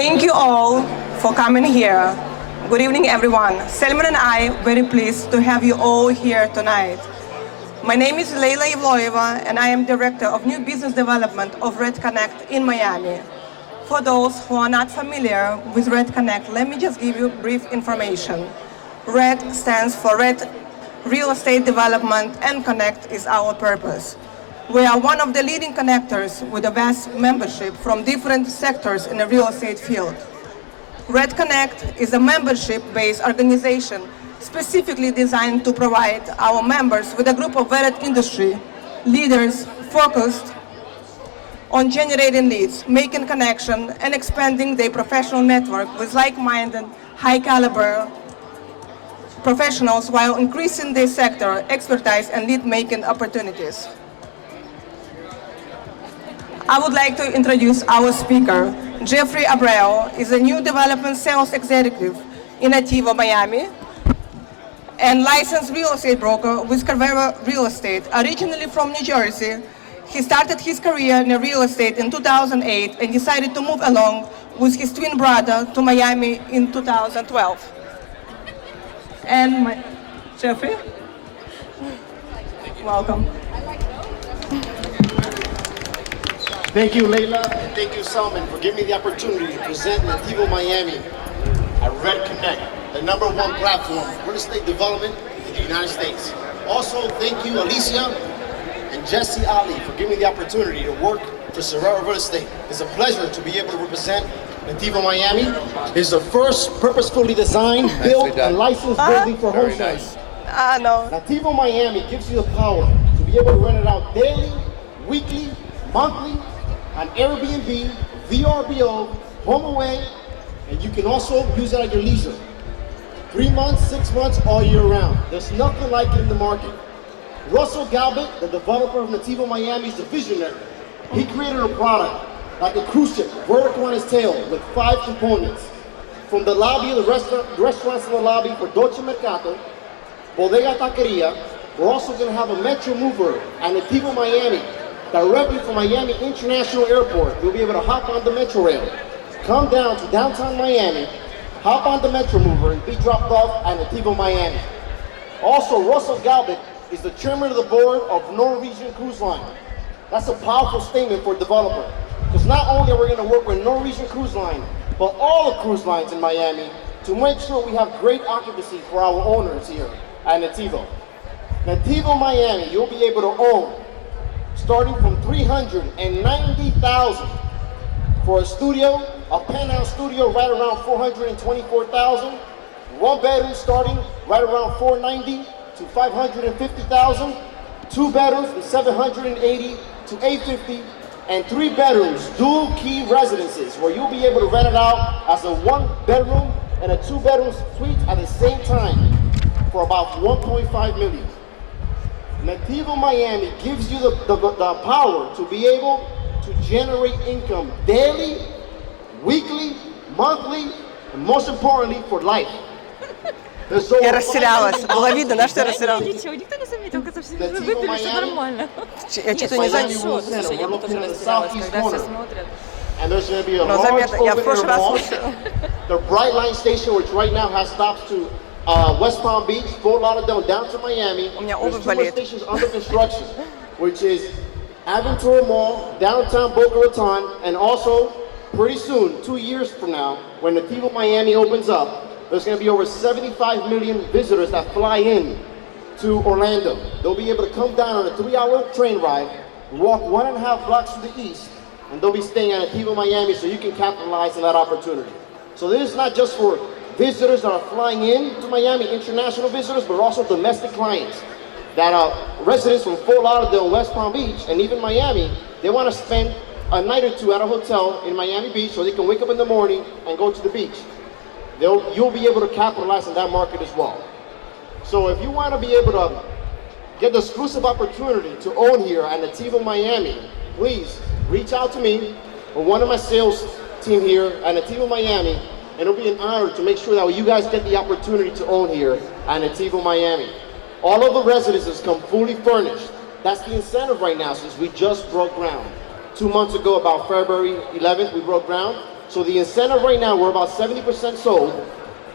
Thank you all for coming here. Good evening, everyone. Selman and I are very pleased to have you all here tonight. My name is Leila Ivloeva, and I am Director of New Business Development of Red Connect in Miami. For those who are not familiar with Red Connect, let me just give you brief information. RED stands for Red Real Estate Development, and Connect is our purpose. We are one of the leading connectors with a vast membership from different sectors in the real estate field. Red Connect is a membership-based organization specifically designed to provide our members with a group of vetted industry leaders focused on generating leads, making connection, and expanding their professional network with like-minded, high-caliber professionals while increasing their sector expertise and lead-making opportunities. I would like to introduce our speaker. Jeffrey Abreu is a new development sales executive in Nativo, Miami, and licensed real estate broker with Carvera Real Estate. Originally from New Jersey, he started his career in real estate in 2008 and decided to move along with his twin brother to Miami in 2012. And Jeffrey, welcome. Thank you, Leila, and thank you, Salman, for giving me the opportunity to present Nativo Miami at Red Connect, the #1 platform for real estate development in the United States. Also, thank you, Alicia and Jesse Ali, for giving me the opportunity to work for Serrero Real Estate. It's a pleasure to be able to represent Nativo Miami. It's the first purposefully designed, built, and licensed building for home sharing. No. Nativo Miami gives you the power to be able to rent it out daily, weekly, monthly, on Airbnb, VRBO, HomeAway, and you can also use it at your leisure. 3 months, 6 months, all year round. There's nothing like it in the market. Russell Galbert, the developer of Nativo Miami, is a visionary. He created a product like a cruise ship, vertical on his tail, with 5 components. From the lobby of the restaurants in the lobby for Dolce Mercato, Bodega Taqueria, we're also going to have a metro mover at Nativo Miami, directly from Miami International Airport. You'll be able to hop on the metro rail, come down to downtown Miami, hop on the metro mover, and be dropped off at Nativo Miami. Also, Russell Galbert is the chairman of the board of Norwegian Cruise Line. That's a powerful statement for a developer, because not only are we going to work with Norwegian Cruise Line, but all the cruise lines in Miami to make sure we have great occupancy for our owners here at Nativo. Nativo Miami, you'll be able to own starting from $390,000 for a studio, a penthouse studio right around $424,000, 1 bedroom starting right around $490,000 to $550,000, 2 bedrooms from $780,000 to $850,000, and 3 bedrooms, dual key residences, where you'll be able to rent it out as a 1 bedroom and a 2 bedroom suite at the same time for about $1.5 million. Nativo Miami gives you the power to be able to generate income daily, weekly, monthly, and most importantly, for life. Я растерялась. Было видно, да, что я растерялась? Ничего, никто не заметил, когда все уже выпили, все нормально. Я что-то не знаю. Хорошо, слушай, я бы тоже растерялась, когда все смотрят. And there's going to be a large open air mall. The Bright Line Station, which right now has stops to West Palm Beach, Fort Lauderdale, down to Miami. There's 2 more stations under construction, which is Aventura Mall, downtown Boca Raton, and also pretty soon, 2 years from now, when Nativo Miami opens up, there's going to be over 75 million visitors that fly in to Orlando. They'll be able to come down on a 3-hour train ride, walk 1.5 blocks to the east, and they'll be staying at Nativo Miami, so you can capitalize on that opportunity. So this is not just for visitors that are flying in to Miami, international visitors, but also domestic clients that are residents from Fort Lauderdale, West Palm Beach, and even Miami. They want to spend a night or two at a hotel in Miami Beach so they can wake up in the morning and go to the beach. You'll be able to capitalize on that market as well. So if you want to be able to get the exclusive opportunity to own here at Nativo Miami, please reach out to me or one of my sales team here at Nativo Miami, and it'll be an honor to make sure that you guys get the opportunity to own here at Nativo Miami. All of the residences come fully furnished. That's the incentive right now since we just broke ground. 2 months ago, about February 11th, we broke ground. So the incentive right now, we're about 70% sold,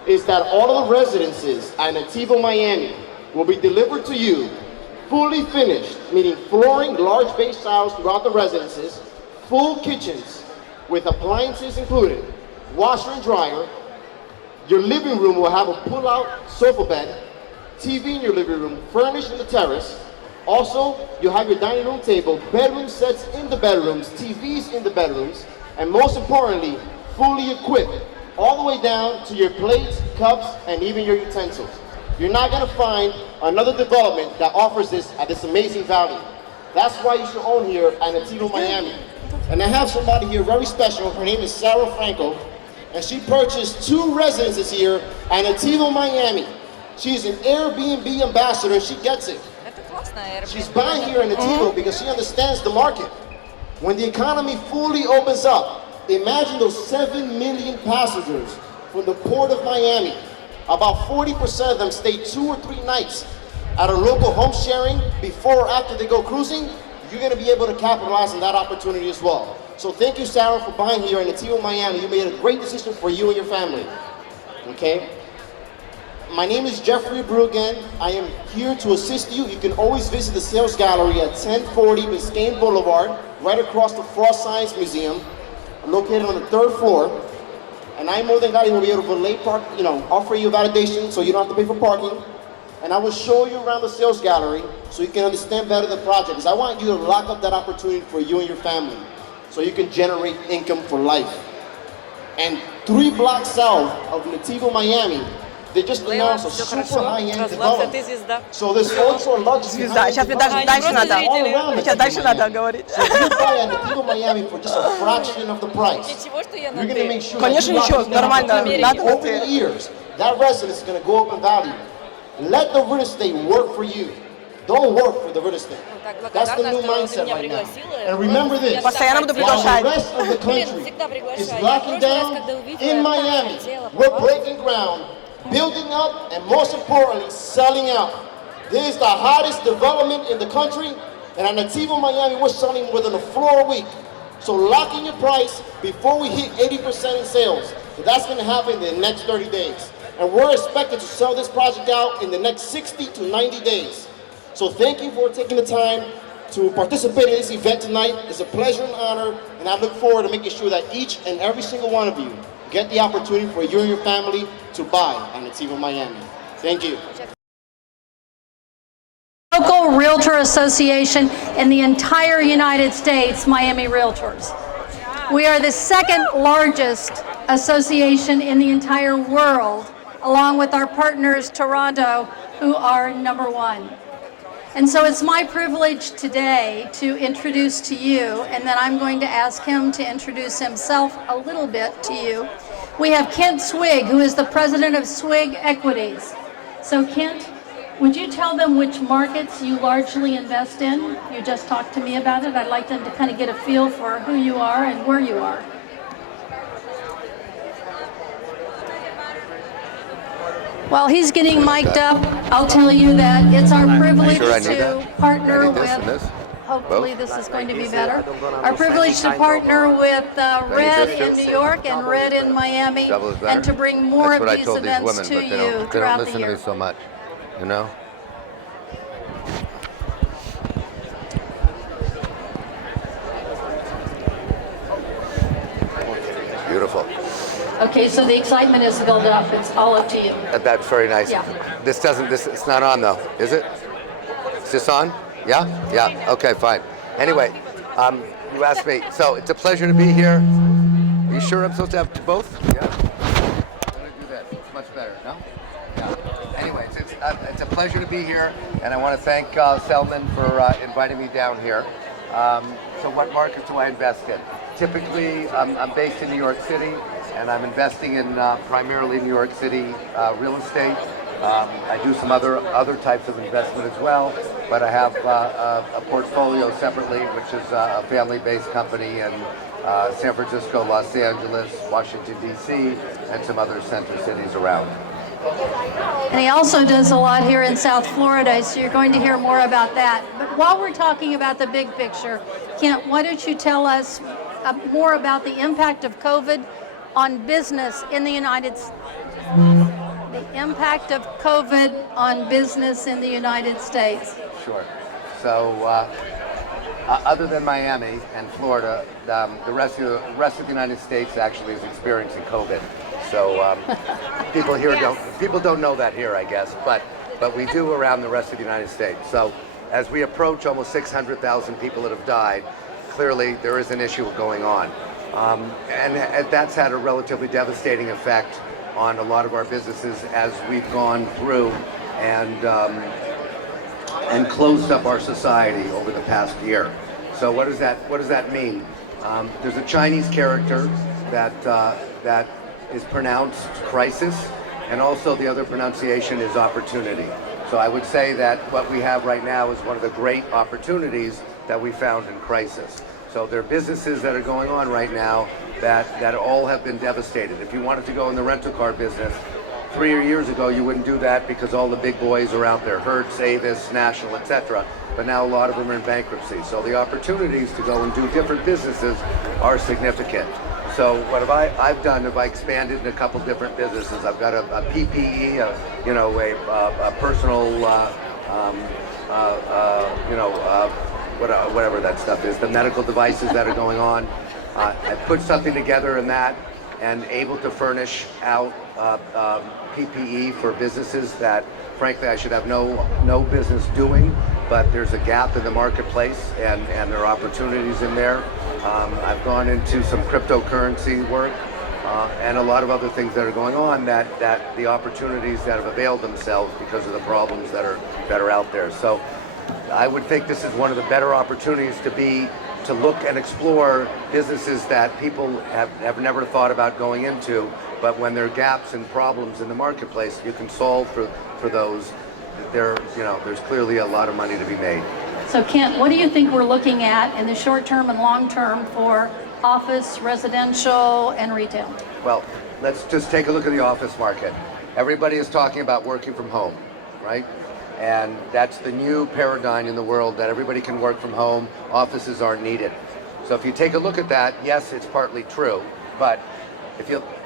is that all of the residences at Nativo Miami will be delivered to you fully finished, meaning flooring, large base tiles throughout the residences, full kitchens with appliances included, washer and dryer. Your living room will have a pull-out sofa bed, TV in your living room, furnished in the terrace. Also, you'll have your dining room table, bedroom sets in the bedrooms, TVs in the bedrooms, and most importantly, fully equipped, all the way down to your plates, cups, and even your utensils. You're not gonna find another development that offers this at this amazing value. That's why you should own here at Nativo Miami. And I have somebody here very special. Her name is Franco, and she purchased 2 residences here at Nativo Miami. She's an Airbnb ambassador, and she gets it. She's buying here in Nativo because she understands the market. When the economy fully opens up, imagine those 7 million passengers from the port of Miami. About 40% of them stay 2 or 3 nights at a local home sharing before or after they go cruising. You're gonna be able to capitalize on that opportunity as well. So thank you, Sarah, for buying here in Nativo Miami. You made a great decision for you and your family, okay? My name is Jeffrey Abreu again. I am here to assist you. You can always visit the sales gallery at 1040 Biscayne Boulevard, right across the Frost Science Museum, located on the 3rd floor. And I more than gladly will be able to valet park, offer you validation so you don't have to pay for parking. And I will show you around the sales gallery so you can understand better the project. Because I want you to lock up that opportunity for you and your family so you can generate income for life. And 3 blocks south of Nativo, Miami, they just announced a super high-end development. So this ultra luxury Сейчас мне дальше надо. Сейчас дальше надо говорить. So you buy a Nativo Miami for just a fraction of the price. You're going to make sure Конечно, ничего, нормально. Надо на over the ты. years, that residence is going to go up in value. Let the real estate work for you. Don't work for the real estate. That's the new mindset right now. And remember this, Постоянно буду while приглашать. the rest of the country is locking down, in Miami, we're breaking ground, building up, and most importantly, selling out. This is the hottest development in the country, and at Nativo Miami, we're selling within a floor a week. So lock in your price before we hit 80% in sales. So that's going to happen in the next 30 days. And we're expected to sell this project out in the next 60 to 90 days. So thank you for taking the time to participate in this event tonight. It's a pleasure and honor, and I look forward to making sure that each and every single one of you get the opportunity for you and your family to buy at Nativo Miami. Thank you. Local Realtor Association in the entire United States, Miami Realtors. We are the 2nd largest association in the entire world, along with our partners, Toronto, who are #1. And so it's my privilege today to introduce to you, and then I'm going to ask him to introduce himself a little bit to you. We have Kent Swig, who is the president of Swig Equities. So Kent, would you tell them which markets you largely invest in? You just talked to me about it. I'd like them to kind of get a feel for who you are and where you are. While he's getting mic'd up, I'll tell you that it's our privilege to partner with, hopefully this is going to be better, our privilege to partner with Red in New York and Red in Miami, and to bring more of these events to you throughout the year. So much, you know? Beautiful. Okay, so the excitement is built up. It's all up to you. That's very nice. Yeah. It's not on though, is it? Is this on? Yeah? Yeah, okay, fine. Anyway, you asked me, so it's a pleasure to be here. Are you sure I'm supposed to have both? Yeah? I'm gonna do that, it's much better, no? Yeah. Anyways, it's a pleasure to be here, and I want to thank Selman for inviting me down here. So what markets do I invest in? Typically, I'm based in New York City, and I'm investing in primarily New York City real estate. I do some other types of investment as well, but I have a portfolio separately, which is a family-based company in San Francisco, Los Angeles, Washington, D.C., and some other center cities around. And he also does a lot here in South Florida, so you're going to hear more about that. But while we're talking about the big picture, Kent, why don't you tell us more about the impact of COVID on business in the United States. The impact of COVID on business in the United States. Sure. So, other than Miami and Florida, the rest of the United States actually is experiencing COVID. So people don't know that here, I guess, but we do around the rest of the United States. So as we approach almost 600,000 people that have died, clearly there is an issue going on, and that's had a relatively devastating effect on a lot of our businesses as we've gone through and closed up our society over the past year. So what does that mean? There's a Chinese character that is pronounced crisis, and also the other pronunciation is opportunity. So I would say that what we have right now is one of the great opportunities that we found in crisis. So there are businesses that are going on right now that all have been devastated. If you wanted to go in the rental car business, 3 years ago you wouldn't do that because all the big boys are out there, Hertz, Avis, National, etc. But now a lot of them are in bankruptcy. So the opportunities to go and do different businesses are significant. So what I've done, I expanded in a couple different businesses. I've got a PPE, a personal, whatever that stuff is, the medical devices that are going on. I put something together in that and able to furnish out PPE for businesses that, frankly, I should have no business doing, but there's a gap in the marketplace and there are opportunities in there. I've gone into some cryptocurrency work and a lot of other things that are going on that the opportunities that have availed themselves because of the problems that are out there. So I would think this is one of the better opportunities to look and explore businesses that people have never thought about going into, but when there are gaps and problems in the marketplace, you can solve for those. There's clearly a lot of money to be made. So Kent, what do you think we're looking at in the short term and long term for office, residential, and retail? Well, let's just take a look at the office market. Everybody is talking about working from home, right? And that's the new paradigm in the world, that everybody can work from home, offices aren't needed. So if you take a look at that, yes, it's partly true, but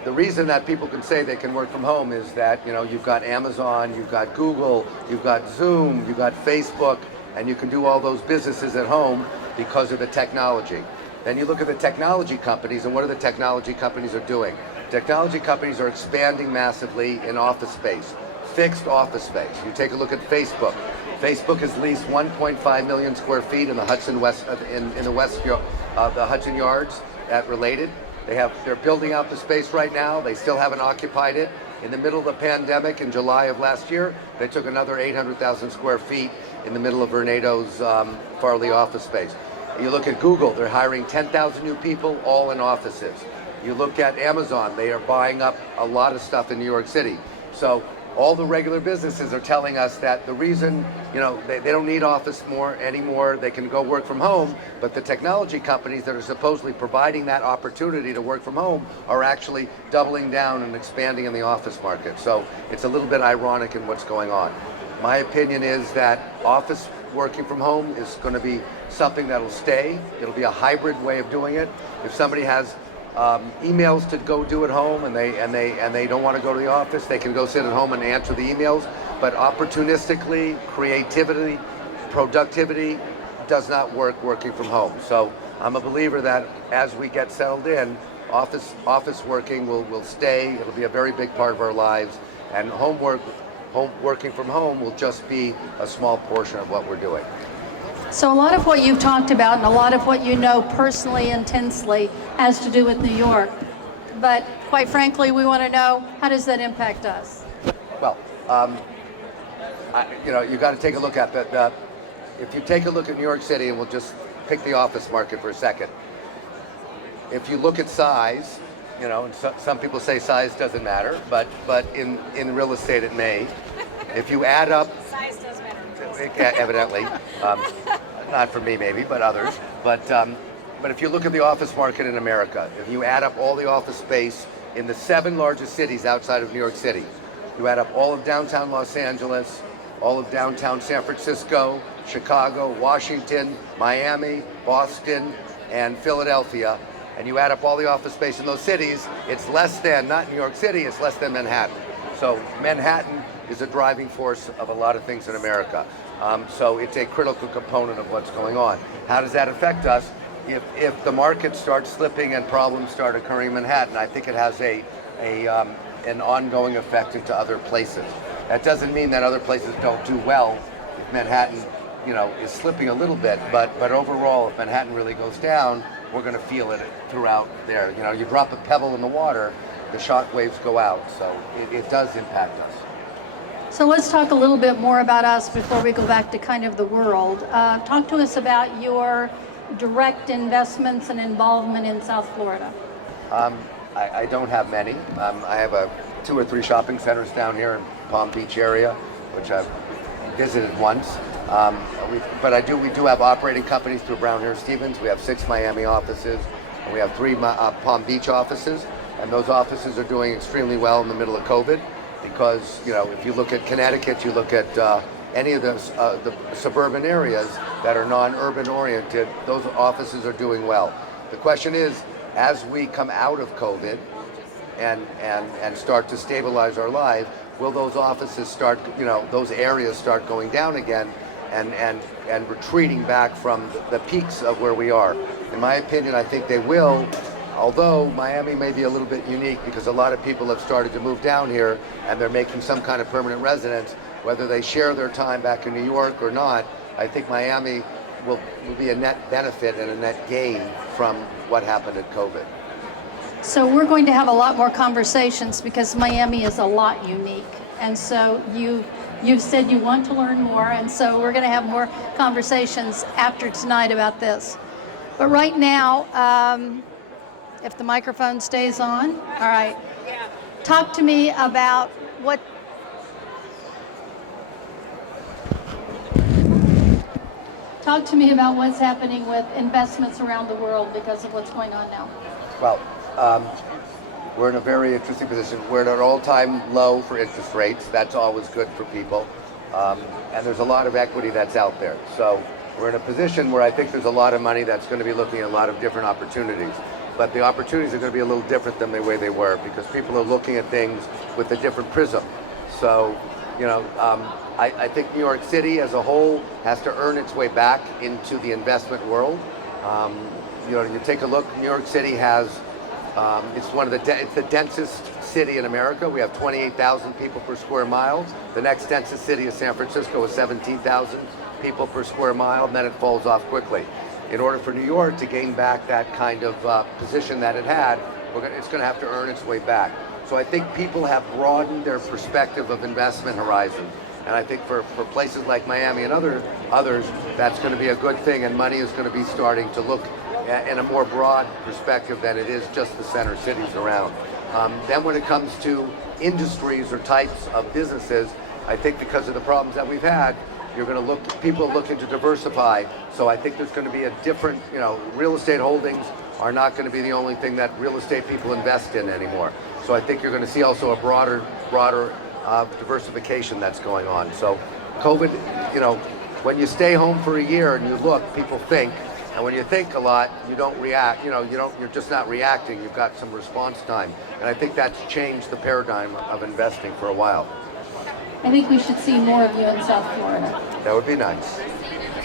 the reason that people can say they can work from home is that, you've got Amazon, you've got Google, you've got Zoom, you've got Facebook, and you can do all those businesses at home because of the technology. Then you look at the technology companies, and what are the technology companies are doing? Technology companies are expanding massively in office space, fixed office space. You take a look at Facebook. Facebook has leased 1.5 million square feet in the Hudson the Hudson Yards at Related. They're building out the space right now. They still haven't occupied it. In the middle of the pandemic, in July of last year, they took another 800,000 square feet in the middle of Vornado's Farley office space. You look at Google, they're hiring 10,000 new people, all in offices. You look at Amazon, they are buying up a lot of stuff in New York City. So all the regular businesses are telling us that the reason, they don't need office anymore, they can go work from home, but the technology companies that are supposedly providing that opportunity to work from home are actually doubling down and expanding in the office market. So it's a little bit ironic in what's going on. My opinion is that office working from home is going to be something that'll stay. It'll be a hybrid way of doing it. If somebody has emails to go do at home and they don't want to go to the office, they can go sit at home and answer the emails. But opportunistically, creativity, productivity does not work working from home. So I'm a believer that as we get settled in, office working will stay. It'll be a very big part of our lives, and working from home will just be a small portion of what we're doing. So a lot of what you've talked about and a lot of what you know personally intensely has to do with New York. But quite frankly, we want to know, how does that impact us? Well, you got to take a look at that. If you take a look at New York City, and we'll just pick the office market for a second. If you look at size, and some people say size doesn't matter, but in real estate it may. If you add up, Size does matter. evidently, not for me maybe, but others. But if you look at the office market in America, if you add up all the office space in the 7 largest cities outside of New York City, you add up all of downtown Los Angeles, all of downtown San Francisco, Chicago, Washington, Miami, Boston, and Philadelphia, and you add up all the office space in those cities, it's less than, not New York City, it's less than Manhattan. So Manhattan is a driving force of a lot of things in America. So it's a critical component of what's going on. How does that affect us? If the market starts slipping and problems start occurring in Manhattan, I think it has an ongoing effect into other places. That doesn't mean that other places don't do well if Manhattan, is slipping a little bit, but overall, if Manhattan really goes down, we're going to feel it throughout there. You drop a pebble in the water, the shock waves go out, so it does impact us. So let's talk a little bit more about us before we go back to kind of the world. Talk to us about your direct investments and involvement in South Florida. I don't have many. I have 2 or 3 shopping centers down here in Palm Beach area, which I've visited once. But we do have operating companies through Brown Harris Stevens. We have 6 Miami offices, and we have 3 Palm Beach offices, and those offices are doing extremely well in the middle of COVID, because if you look at Connecticut, you look at any of the suburban areas that are non-urban oriented, those offices are doing well. The question is, as we come out of COVID and start to stabilize our lives, will those offices start, those areas start going down again and retreating back from the peaks of where we are? In my opinion, I think they will, although Miami may be a little bit unique because a lot of people have started to move down here and they're making some kind of permanent residence. Whether they share their time back in New York or not, I think Miami will be a net benefit and a net gain from what happened at COVID. So we're going to have a lot more conversations because Miami is a lot unique. And so you've said you want to learn more, and so we're going to have more conversations after tonight about this. But right now, if the microphone stays on, all right. Talk to me about Talk to me about what's happening with investments around the world because of what's going on now. Well, we're in a very interesting position. We're at an all-time low for interest rates. That's always good for people. And there's a lot of equity that's out there. So we're in a position where I think there's a lot of money that's going to be looking at a lot of different opportunities. But the opportunities are going to be a little different than the way they were because people are looking at things with a different prism. So, I think New York City as a whole has to earn its way back into the investment world. You take a look, New York City has, it's the densest city in America. We have 28,000 people per square mile. The next densest city is San Francisco with 17,000 people per square mile, and then it falls off quickly. In order for New York to gain back that kind of position that it had, it's going to have to earn its way back. So I think people have broadened their perspective of investment horizon. And I think for places like Miami and others, that's going to be a good thing, and money is going to be starting to look in a more broad perspective than it is just the center cities around. Then when it comes to industries or types of businesses, I think because of the problems that we've had, people are looking to diversify. So I think there's going to be a different, real estate holdings are not going to be the only thing that real estate people invest in anymore. So I think you're going to see also a broader diversification that's going on. So COVID, when you stay home for a year and you look, people think, and when you think a lot, you don't react, you're just not reacting, you've got some response time. And I think that's changed the paradigm of investing for a while. I think we should see more of you in South Florida. That would be nice.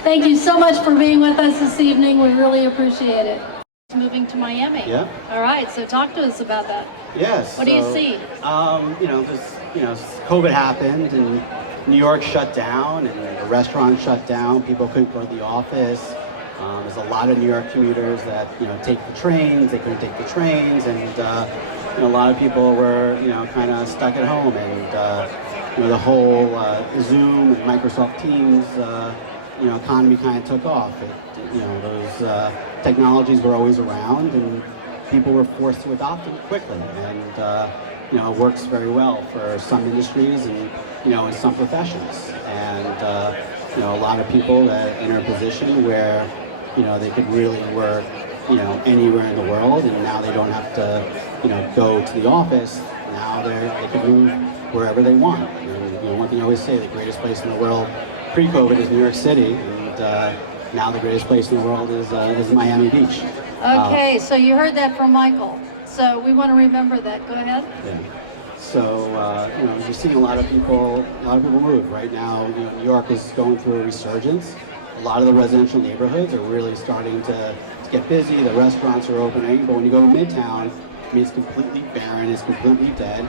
Thank you so much for being with us this evening. We really appreciate it. Moving to Miami. Yeah. All right, so talk to us about that. Yes. What do you see? COVID happened and New York shut down and the restaurants shut down. People couldn't go to the office. There's a lot of New York commuters that take the trains. They couldn't take the trains, and a lot of people were kind of stuck at home. And the whole Zoom and Microsoft Teams economy kind of took off. Those technologies were always around, and people were forced to adopt them quickly. And it works very well for some industries and in some professions. And a lot of people that are in a position where they could really work anywhere in the world, and now they don't have to go to the office. Now they can move wherever they want. And, one thing I always say, the greatest place in the world pre-COVID is New York City, and now the greatest place in the world is Miami Beach. Okay, so you heard that from Michael. So we want to remember that. Go ahead. Yeah. So you're seeing a lot of people move right now. New York is going through a resurgence. A lot of the residential neighborhoods are really starting to get busy. The restaurants are opening, but when you go to Midtown, I mean, it's completely barren. It's completely dead.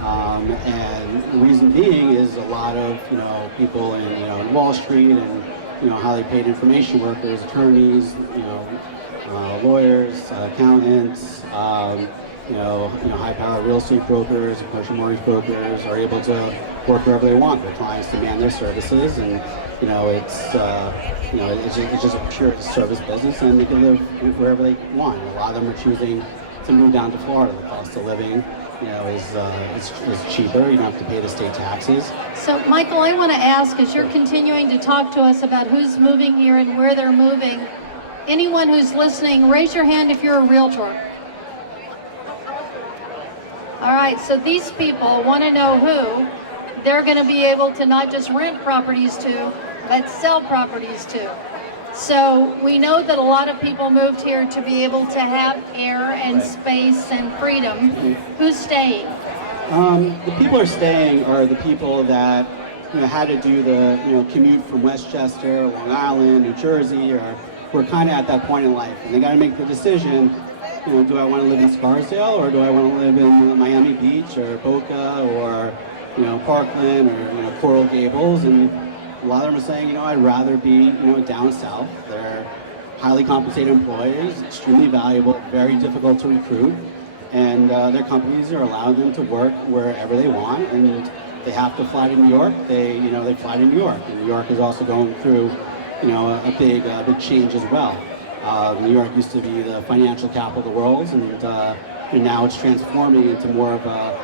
And the reason being is a lot of people in Wall Street and highly paid information workers, attorneys, lawyers, accountants, high-powered real estate brokers, commercial mortgage brokers are able to work wherever they want. Their clients demand their services, and it's just a pure service business, and they can live wherever they want. A lot of them are choosing to move down to Florida. The cost of living, is cheaper. You don't have to pay the state taxes. So, Michael, I want to ask, as you're continuing to talk to us about who's moving here and where they're moving, anyone who's listening, raise your hand if you're a realtor. All right, so these people want to know who they're going to be able to not just rent properties to, but sell properties to. So we know that a lot of people moved here to be able to have air and space and freedom. Who's staying? The people who are staying are the people that had to do the commute from Westchester, Long Island, New Jersey, or were kind of at that point in life, and they got to make the decision. Do I want to live in Scarsdale, or do I want to live in Miami Beach or Boca or Parkland or Coral Gables? And a lot of them are saying, I'd rather be down south. They're highly compensated employees, extremely valuable, very difficult to recruit, and their companies are allowing them to work wherever they want. And they have to fly to New York. They fly to New York. And New York is also going through a big change as well. New York used to be the financial capital of the world, and now it's transforming into more of a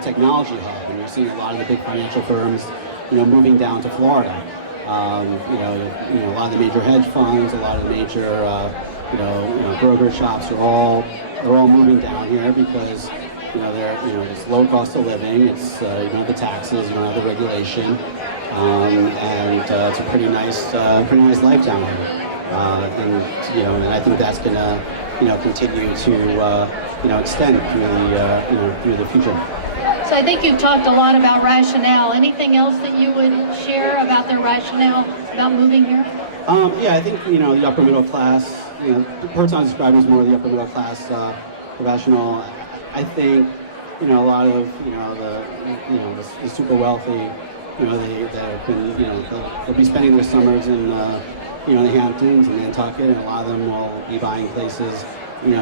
technology hub. And you're seeing a lot of the big financial firms moving down to Florida. A lot of the major hedge funds, a lot of the major broker shops are all moving down here because it's low cost of living. It's you don't have the taxes, you don't have the regulation, and it's a pretty nice life down here. And I think that's going to continue to extend through the future. So I think you've talked a lot about rationale. Anything else that you would share about their rationale about moving here? Yeah, I think the upper middle class. The person I described as more of the upper middle class professional. I think a lot of the super wealthy. They've been they'll be spending their summers in the Hamptons and Nantucket, and a lot of them will be buying places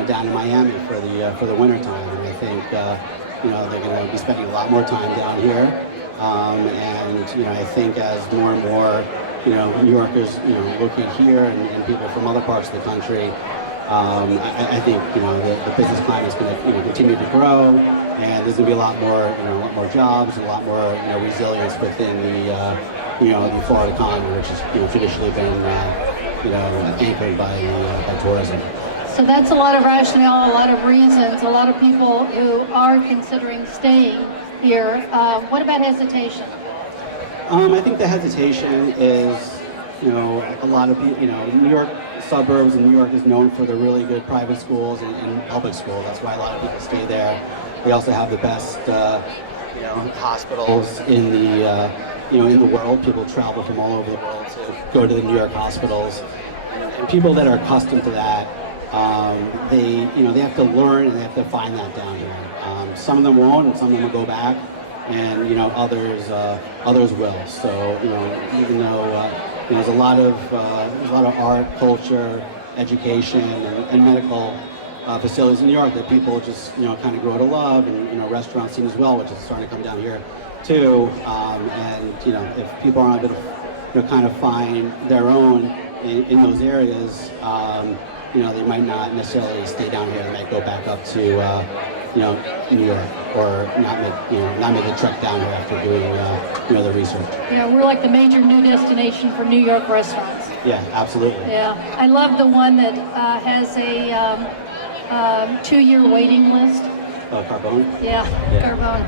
down in Miami for the winter time. And I think they're going to be spending a lot more time down here. And I think as more and more New Yorkers locate here and people from other parts of the country, I think the business climate is going to continue to grow, and there's going to be a lot more jobs, and a lot more resilience within the Florida economy, which has traditionally been anchored by tourism. So that's a lot of rationale, a lot of reasons, a lot of people who are considering staying here. What about hesitation? I think the hesitation is, a lot of people, New York suburbs and New York is known for the really good private schools and public schools. That's why a lot of people stay there. We also have the best, hospitals in the world. People travel from all over the world to go to the New York hospitals. And people that are accustomed to that, they have to learn and they have to find that down here. Some of them won't, and some of them will go back, and others will. So even though there's a lot of art, culture, education, and medical facilities in New York that people just kind of grow to love, and restaurant scene as well, which is starting to come down here too. And if people are able to kind of find their own in those areas, they might not necessarily stay down here. They might go back up to New York, or not make the trek down here after doing the research. Yeah, we're like the major new destination for New York restaurants. Yeah, absolutely. Yeah, I love the one that has a 2-year waiting list. Carbone? Yeah, Carbone.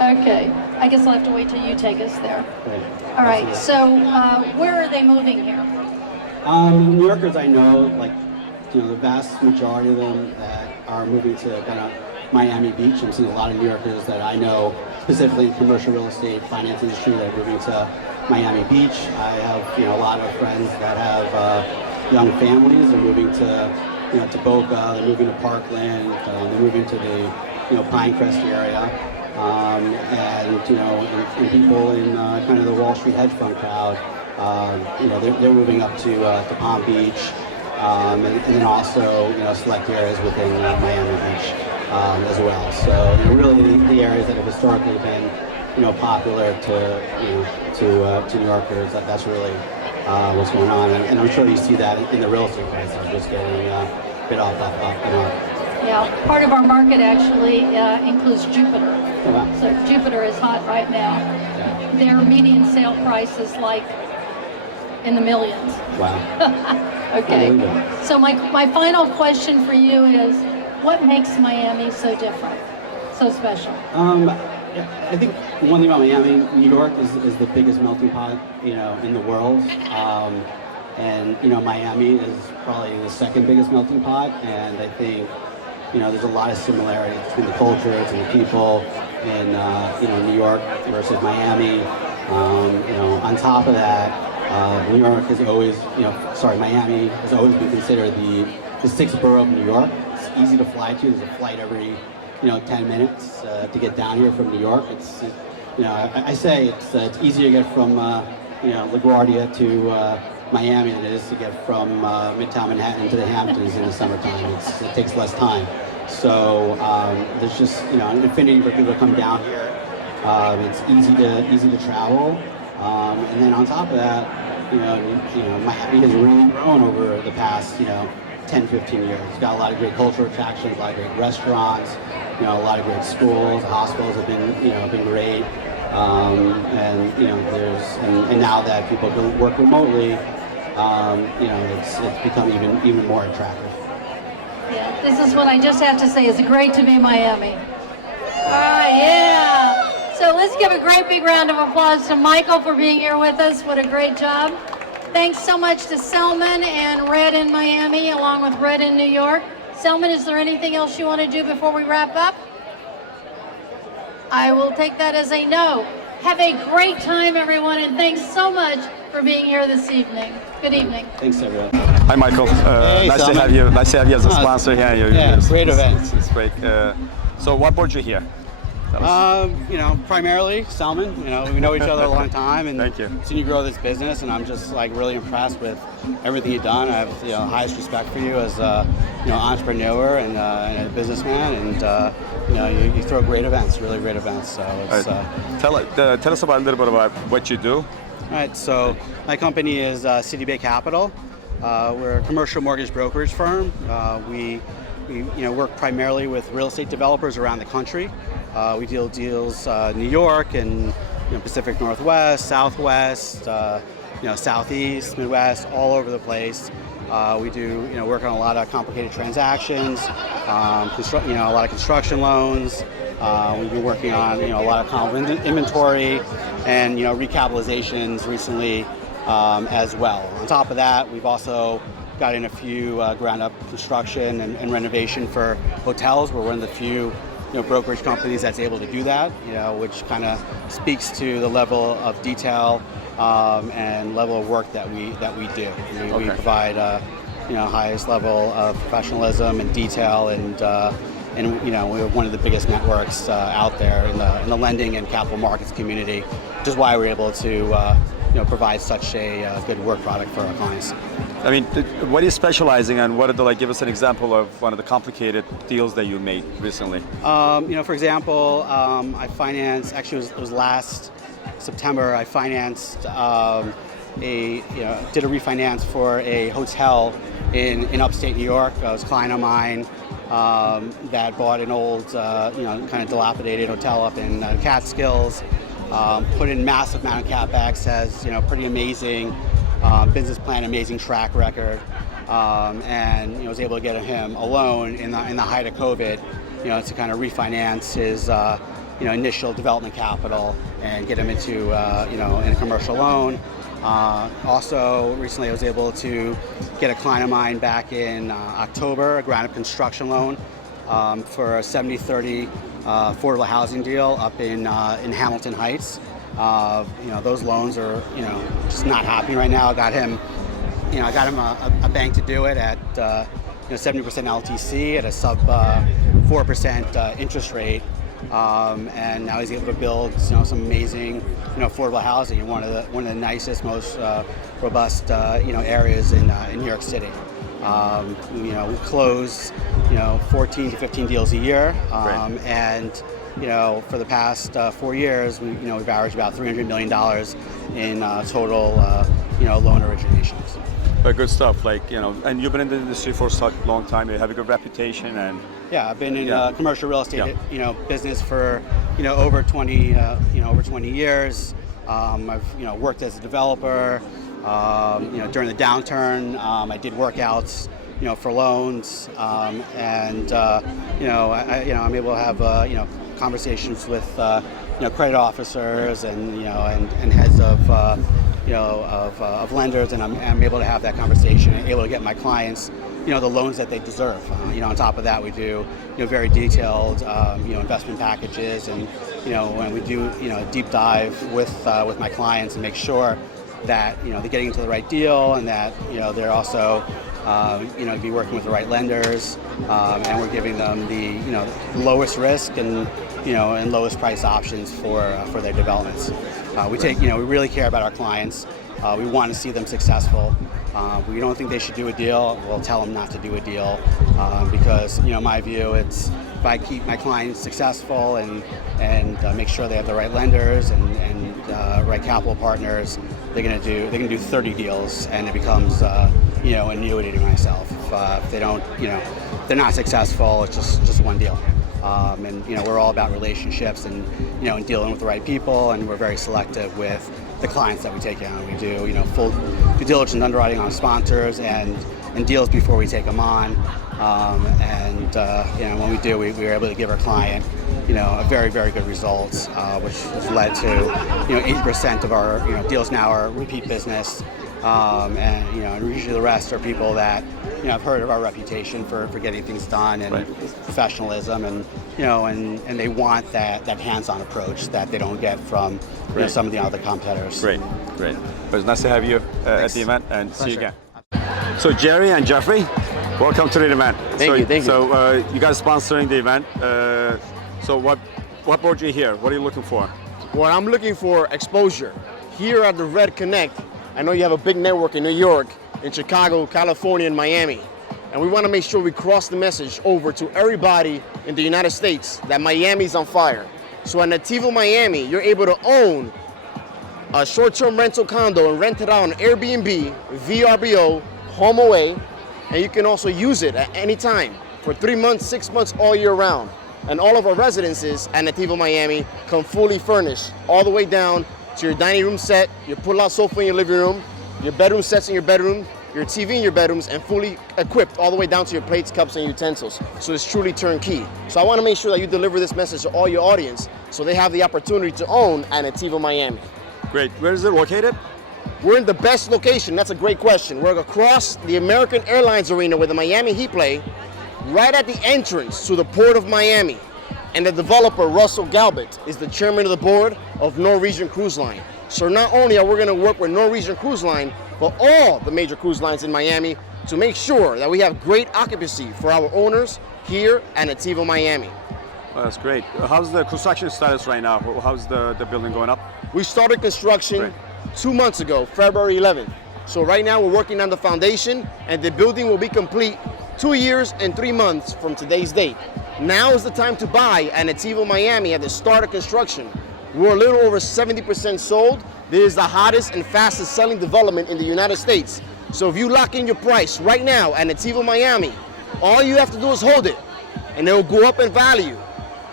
Okay, I guess I'll have to wait till you take us there. Right. All right, so where are they moving here? New Yorkers I know, like the vast majority of them that are moving to kind of Miami Beach. I'm seeing a lot of New Yorkers that I know, specifically in commercial real estate, finance industry, that are moving to Miami Beach. I have a lot of friends that have young families. They're moving to Boca. They're moving to Parkland. They're moving to the Pinecrest area. And people in kind of the Wall Street hedge fund crowd, they're moving up to Palm Beach, and then also select areas within Miami Beach as well. So really the areas that have historically been popular to New Yorkers, that's really what's going on, and I'm sure you see that in the real estate prices just getting bid off up and up. Yeah, part of our market actually includes Jupiter. Oh, wow. So Jupiter is hot right now. Yeah. Their median sale price is like in the millions. Wow. Okay. So my final question for you is, what makes Miami so different, so special? I think one thing about Miami, New York is the biggest melting pot, in the world. And Miami is probably the second biggest melting pot, and I think there's a lot of similarities between the cultures and the people in New York versus Miami. On top of that, Miami has always been considered the sixth borough of New York. It's easy to fly to. There's a flight every 10 minutes to get down here from New York. It's I say it's easier to get from LaGuardia to Miami than it is to get from Midtown Manhattan to the Hamptons in the summertime. It takes less time. So there's just an affinity for people to come down here. It's easy to travel, and then on top of that, Miami has really grown over the past 10, 15 years. It's got a lot of great cultural attractions, a lot of great restaurants, a lot of great schools. The hospitals have been great, and now that people can work remotely, it's become even more attractive. Yeah, this is what I just have to say. It's great to be Miami. Yeah. So let's give a great big round of applause to Michael for being here with us. What a great job. Thanks so much to Selman and Red in Miami, along with Red in New York. Selman, is there anything else you want to do before we wrap up? I will take that as a no. Have a great time, everyone, and thanks so much for being here this evening. Good evening. Thanks, everyone. Hi, Michael. Hey, nice Selman. to have you. Nice to have you as a sponsor here. Great event. It's great. So, what brought you here? Primarily Selman. We know each other a long time, and Thank you. seen you grow this business, and I'm just really impressed with everything you've done. I have highest respect for you as entrepreneur and a businessman, and you throw great events, really great events. So it's, Tell us about a little bit about what you do. all right. So my company is City Bay Capital. We're a commercial mortgage brokerage firm. We work primarily with real estate developers around the country. We deal deals New York and Pacific Northwest, Southwest, Southeast, Midwest, all over the place. We do work on a lot of complicated transactions, a lot of construction loans. We've been working on a lot of inventory and recapitalizations recently as well. On top of that, we've also got in a few ground up construction and renovation for hotels. We're one of the few brokerage companies that's able to do that, which kind of speaks to the level of detail and level of work that we do. We provide highest level of professionalism and detail, and we're one of the biggest networks out there in the lending and capital markets community, which is why we're able to provide such a good work product for our clients. I mean, what are you specializing in? What are give us an example of one of the complicated deals that you made recently? For example, I financed, actually it was last September, I financed did a refinance for a hotel in upstate New York. It was a client of mine that bought an old, kind of dilapidated hotel up in Catskills, put in massive amount of CapEx, has, pretty amazing business plan, amazing track record, and was able to get him a loan in the height of COVID, to kind of refinance his initial development capital and get him into in a commercial loan. Also, recently I was able to get a client of mine back in October, a ground-up construction loan for a 70-30 affordable housing deal up in Hamilton Heights. Those loans are, just not happening right now. I got him a bank to do it at 70% LTC at a sub 4% interest rate. And now he's able to build, some amazing, affordable housing in one of the nicest, most robust, areas in New York City. We close, 14 to 15 deals a year, and for the past 4 years, we've averaged about $300 million in total, loan originations. But good stuff, and you've been in the industry for such a long time. You have a good reputation, and yeah, I've been in commercial real estate, business for over 20 years. I've worked as a developer. During the downturn, I did workouts, for loans, and I'm able to have conversations with credit officers and heads of lenders, and I'm able to have that conversation and able to get my clients the loans that they deserve. On top of that, we do very detailed investment packages, and when we do a deep dive with my clients and make sure that they're getting into the right deal, and that they're also be working with the right lenders, and we're giving them the lowest risk and and lowest price options for their developments. We really care about our clients. We want to see them successful. We don't think they should do a deal. We'll tell them not to do a deal, because my view, it's if I keep my clients successful and make sure they have the right lenders and right capital partners, they're going to do 30 deals, and it becomes annuity to myself. If they don't, if they're not successful, it's just one deal. And we're all about relationships and and dealing with the right people, and we're very selective with the clients that we take on. We do full due diligence underwriting on sponsors and deals before we take them on. When we do, we were able to give our client a very, very good results, which has led to 80% of our deals now are repeat business. And usually the rest are people that have heard of our reputation for getting things done and professionalism, and and they want that hands-on approach that they don't get from some of the other competitors. Great. But it's nice to have you at the event, and see you again. So Jerry and Jeffrey, welcome to the event. Thank you. So you guys sponsoring the event. So what brought you here? What are you looking for? Well, I'm looking for exposure. Here at the Red Connect, I know you have a big network in New York, in Chicago, California, and Miami. And we want to make sure we cross the message over to everybody in the United States that Miami's on fire. So at Nativo Miami, you're able to own a short-term rental condo and rent it out on Airbnb, VRBO, HomeAway, and you can also use it at any time for 3 months, 6 months, all year round. And all of our residences at Nativo Miami come fully furnished, all the way down to your dining room set, your pull-out sofa in your living room, your bedroom sets in your bedroom, your TV in your bedrooms, and fully equipped all the way down to your plates, cups, and utensils. So it's truly turnkey. So I want to make sure that you deliver this message to all your audience so they have the opportunity to own at Nativo Miami. Great. Where is it located? We're in the best location. That's a great question. We're across the American Airlines Arena where the Miami Heat play, right at the entrance to the Port of Miami. And the developer, Russell Galbert, is the chairman of the board of Norwegian Cruise Line. So not only are we going to work with Norwegian Cruise Line, but all the major cruise lines in Miami to make sure that we have great occupancy for our owners here at Nativo Miami. Oh, that's great. How's the construction status right now? How's the building going up? We started construction 2 months ago, February 11th. So right now we're working on the foundation, and the building will be complete 2 years and 3 months from today's date. Now is the time to buy at Nativo Miami at the start of construction. We're a little over 70% sold. This is the hottest and fastest selling development in the United States. So if you lock in your price right now at Nativo Miami, all you have to do is hold it, and it will go up in value.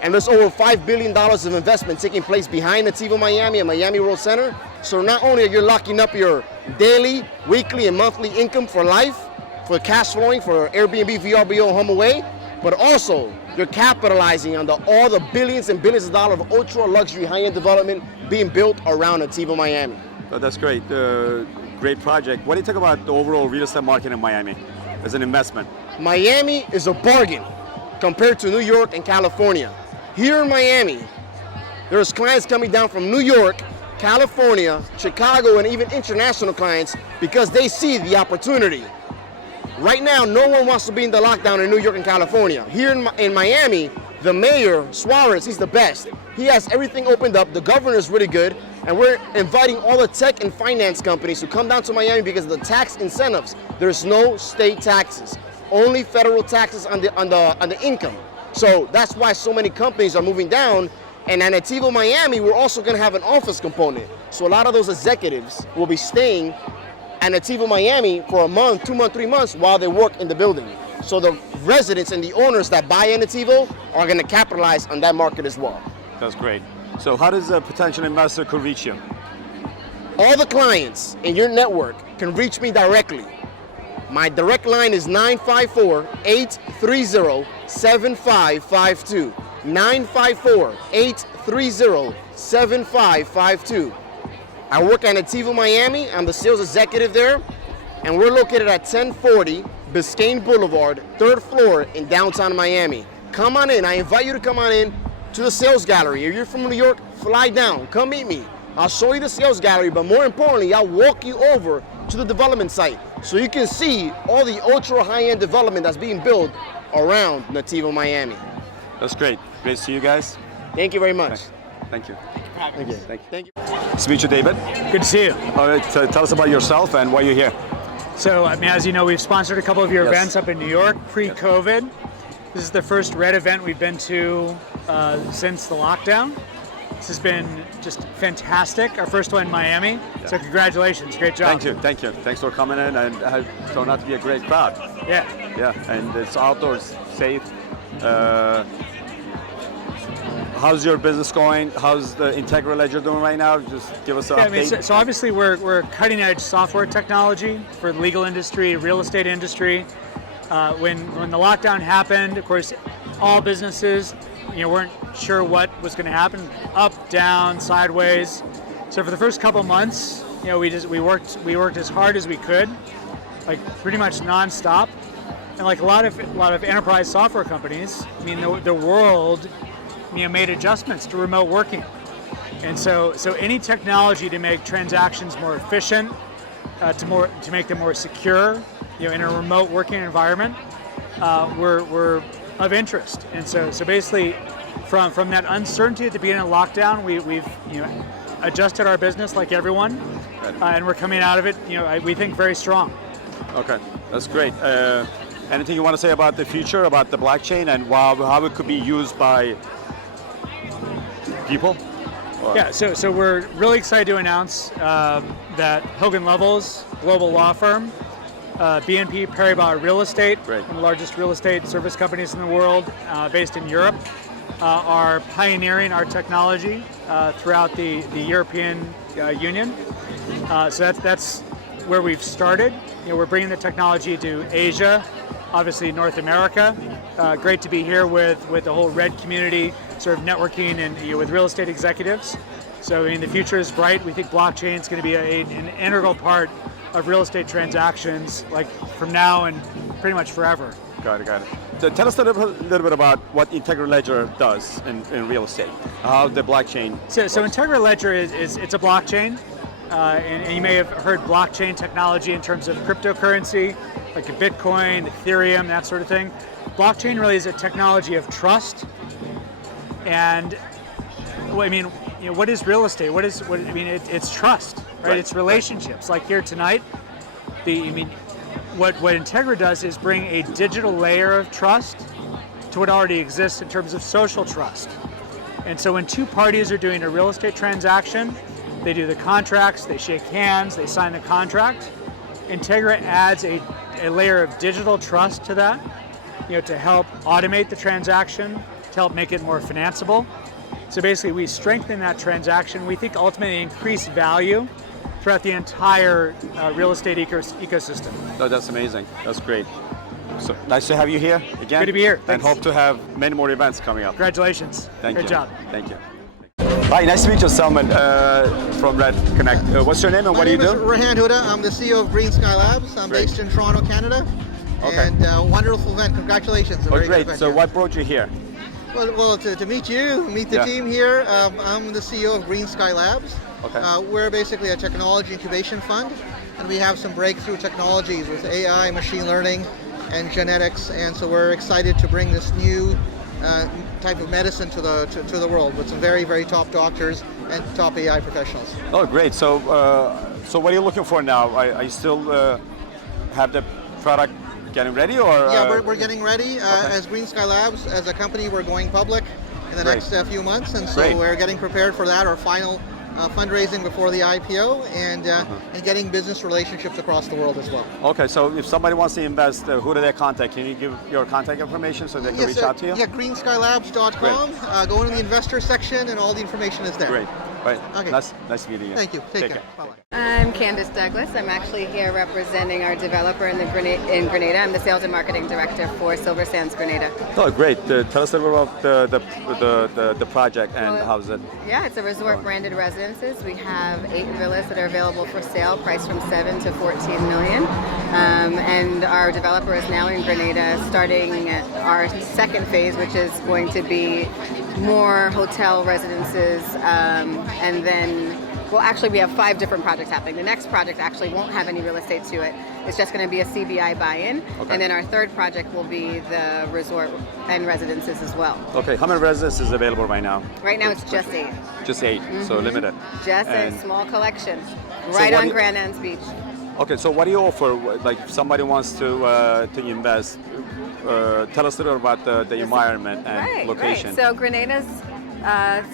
And there's over $5 billion of investment taking place behind Nativo Miami and Miami World Center. So not only are you locking up your daily, weekly, and monthly income for life, for cash flowing, for Airbnb, VRBO, HomeAway, but also you're capitalizing on all the billions and billions of dollars of ultra luxury high-end development being built around Nativo Miami. That's great. Great project. What do you think about the overall real estate market in Miami as an investment? Miami is a bargain compared to New York and California. Here in Miami, there's clients coming down from New York, California, Chicago, and even international clients because they see the opportunity. Right now, no one wants to be in the lockdown in New York and California. Here in Miami, the mayor, Suarez, he's the best. He has everything opened up. The governor is really good. And we're inviting all the tech and finance companies to come down to Miami because of the tax incentives. There's no state taxes, only federal taxes on the income. So that's why so many companies are moving down. And at Nativo Miami, we're also going to have an office component. So a lot of those executives will be staying at Nativo Miami for a month, 2 months, 3 months while they work in the building. So the residents and the owners that buy in Nativo are going to capitalize on that market as well. That's great. So how does a potential investor could reach you? All the clients in your network can reach me directly. My direct line is 954-830-7552. 954-830-7552. I work at Nativo Miami. I'm the sales executive there, and we're located at 1040 Biscayne Boulevard, 3rd floor in downtown Miami. Come on in. I invite you to come on in to the sales gallery. If you're from New York, fly down. Come meet me. I'll show you the sales gallery, but more importantly, I'll walk you over to the development site so you can see all the ultra high-end development that's being built around Nativo Miami. That's great. Great to see you guys. Thank you very much. Thank you. Thank you. Thank you. Nice to meet you, David. Good to see you. All right, so tell us about yourself and why you're here. So, I mean, as you know, we've sponsored a couple of your Yes. events up in New York pre-COVID. This is the first Red event we've been to since the lockdown. This has been just fantastic. Our first one in Miami. So congratulations, great job. Thank you, thank you. Thanks for coming in, and it turned out to be a great crowd. Yeah. Yeah, and it's outdoors, safe. How's your business going? How's the Integra Ledger doing right now? Just give us an I update. mean, so obviously we're cutting edge software technology for the legal industry, real estate industry. When the lockdown happened, of course, all businesses, weren't sure what was going to happen, up, down, sideways. So for the first couple months, we worked as hard as we could, like pretty much nonstop. And like a lot of enterprise software companies, I mean, the world, made adjustments to remote working. And so any technology to make transactions more efficient, to make them more secure, in a remote working environment, were of interest. And so basically, from that uncertainty at the beginning of lockdown, we've adjusted our business like everyone, and we're coming out of it, we think very strong. Okay, that's great. Anything you want to say about the future, about the blockchain, and how it could be used by people? Yeah, so we're really excited to announce that Hogan Lovells, global law firm, BNP Paribas Real Estate, Great. one of the largest real estate service companies in the world, based in Europe, are pioneering our technology throughout the European Union. So that's where we've started. We're bringing the technology to Asia, obviously North America. Great to be here with the whole Red community, sort of networking and with real estate executives. So I mean, the future is bright. We think blockchain is going to be an integral part of real estate transactions, like from now and pretty much forever. Got it. So tell us a little bit about what Integra Ledger does in real estate, how the blockchain So works. Integra Ledger it's a blockchain, and you may have heard blockchain technology in terms of cryptocurrency, like a Bitcoin, Ethereum, that sort of thing. Blockchain really is a technology of trust. And what is real estate? It's trust, right? It's relationships. Like here tonight, what Integra does is bring a digital layer of trust to what already exists in terms of social trust. And so when two parties are doing a real estate transaction, they do the contracts, they shake hands, they sign the contract. Integra adds a layer of digital trust to that, to help automate the transaction, to help make it more financeable. So basically we strengthen that transaction. We think ultimately increase value throughout the entire real estate ecosystem. Oh, that's amazing. That's great. So nice to have you here again. Good to be here. And Thanks. hope to have many more events coming up. Congratulations. Thank you. Good job. Thank you. Hi, nice to meet you, Salman from Red Connect. What's your name and what do you do? My name is Rehan Huda. I'm the CEO of Green Sky Labs. I'm based in Toronto, Canada. Okay. And wonderful event. Congratulations. A very good Great. event So here. what brought you here? Well, to meet you, meet the team here. I'm the CEO of Green Sky Labs. Okay. We're basically a technology incubation fund, and we have some breakthrough technologies with AI, machine learning, and genetics. And so we're excited to bring this new type of medicine to the world with some very, very top doctors and top AI professionals. Oh, great. So, so what are you looking for now? Are you still have the product getting ready, or? Yeah, we're getting ready. As Green Sky Labs, as a company, we're going public in the next few months, and so we're getting prepared for that. Our final fundraising before the IPO, and getting business relationships across the world as well. Okay, so if somebody wants to invest, who do they contact? Can you give your contact information so they can reach out to you? Yeah, greenskylabs.com. Go into the investor section, and all the information is there. Great. Right. Okay. Nice meeting you. Thank you. Take care. Bye-bye. I'm Kandace Douglas. I'm actually here representing our developer in Grenada. I'm the sales and marketing director for Silver Sands Grenada. Oh, great. Tell us a little about the project and how's it? Yeah, it's a resort branded residences. We have 8 villas that are available for sale, priced from 7 to 14 million. And our developer is now in Grenada starting our second phase, which is going to be more hotel residences, and then, well, actually we have 5 different projects happening. The next project actually won't have any real estate to it. It's just going to be a CBI buy-in, and then our third project will be the resort and residences as well. Okay, how many residences available right now? Right now it's just 8. Just 8, so limited. Just a small collection, right on Grand Anse Beach. Okay, so what do you offer? Like, if somebody wants to invest, tell us a little about the environment and location. Right. So Grenada's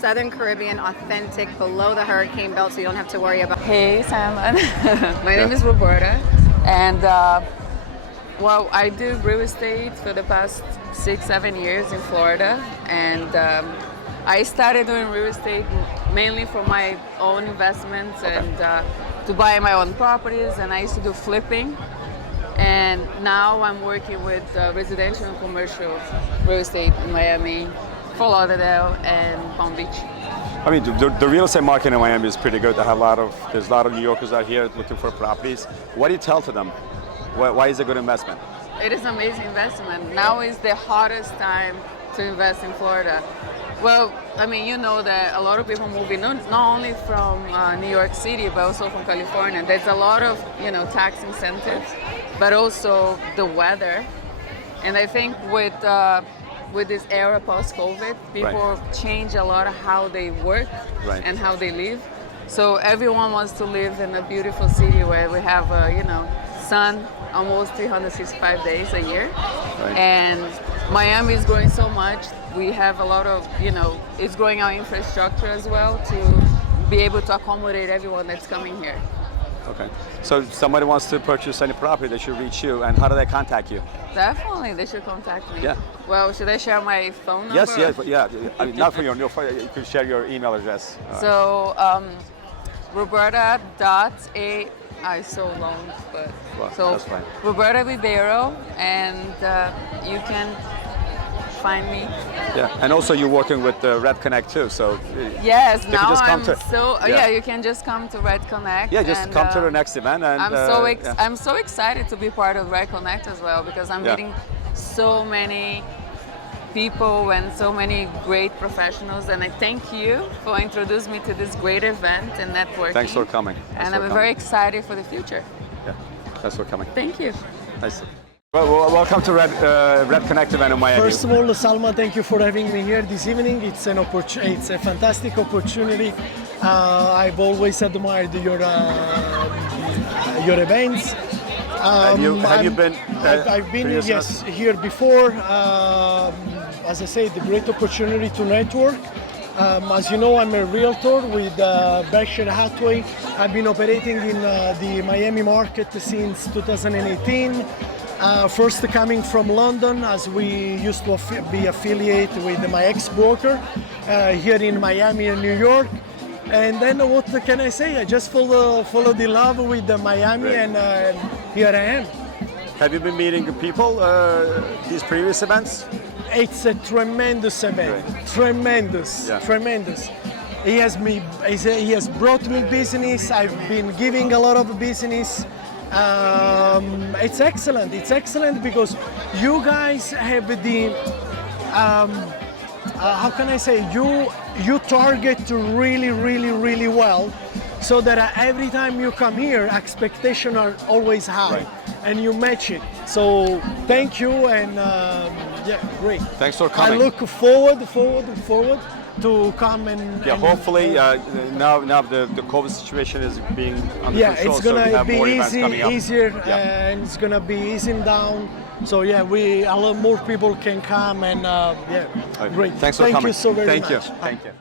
Southern Caribbean, authentic, below the hurricane belt, so you don't have to worry about. Hey, Simon. My name is Roberta, and well, I do real estate for the past 6-7 years in Florida, and I started doing real estate mainly for my own investments and to buy my own properties, and I used to do flipping. And now I'm working with residential and commercial real estate in Miami, Fort Lauderdale, and Palm Beach. I mean, the real estate market in Miami is pretty good. There's a lot of New Yorkers out here looking for properties. What do you tell to them? Why is it a good investment? It is an amazing investment. Now is the hottest time to invest in Florida. Well, I mean, you know that a lot of people moving not only from New York City, but also from California. There's a lot of, tax incentives, but also the weather. And I think with this era post-COVID, people change a lot of how they work and how they live. So everyone wants to live in a beautiful city where we have, sun almost 365 days a year. And Miami is growing so much. We have a lot of, it's growing our infrastructure as well to be able to accommodate everyone that's coming here. Okay. So if somebody wants to purchase any property, they should reach you. And how do they contact you? Definitely, they should contact me. Yeah. Well, should I share my phone number? Yes. I mean, not for your phone. You can share your email address. So, Roberta it's so long, but that's fine. Roberta Ribeiro, and you can find me. Yeah, and also you're working with Red Connect too, so yes, now you can just come to Red Connect. Yeah, just come to the next event, and I'm so excited to be part of Red Connect as well, because I'm meeting so many people and so many great professionals, and I thank you for introducing me to this great event and networking. Thanks for coming. And I'm very excited for the future. Yeah, thanks for coming. Thank you. Nice. Well, welcome to Red Connect event in Miami. First of all, Salma, thank you for having me here this evening. It's a fantastic opportunity. I've always admired your events. Have you been? I've been here before. As I said, a great opportunity to network. As you know, I'm a realtor with Berkshire Hathaway. I've been operating in the Miami market since 2018. First coming from London, as we used to be affiliated with my ex-broker here in Miami and New York. And then what can I say? I just follow the love with Miami, and here I am. Have you been meeting people these previous events? It's a tremendous event. Tremendous. He has brought me business. I've been giving a lot of business. It's excellent. It's excellent because you guys have the, how can I say, you target really, really, really well, so that every time you come here, expectations are always high, Right. and you match it. So thank you, and yeah, great. Thanks for coming. I look forward to come and Hopefully now the COVID situation is being under control, it's so we gonna have be more events coming up. easier, Yeah. and it's gonna be easing down. So yeah, a lot more people can come, and yeah, great. Thanks for Thank coming. you so very Thank much. you. Thank you.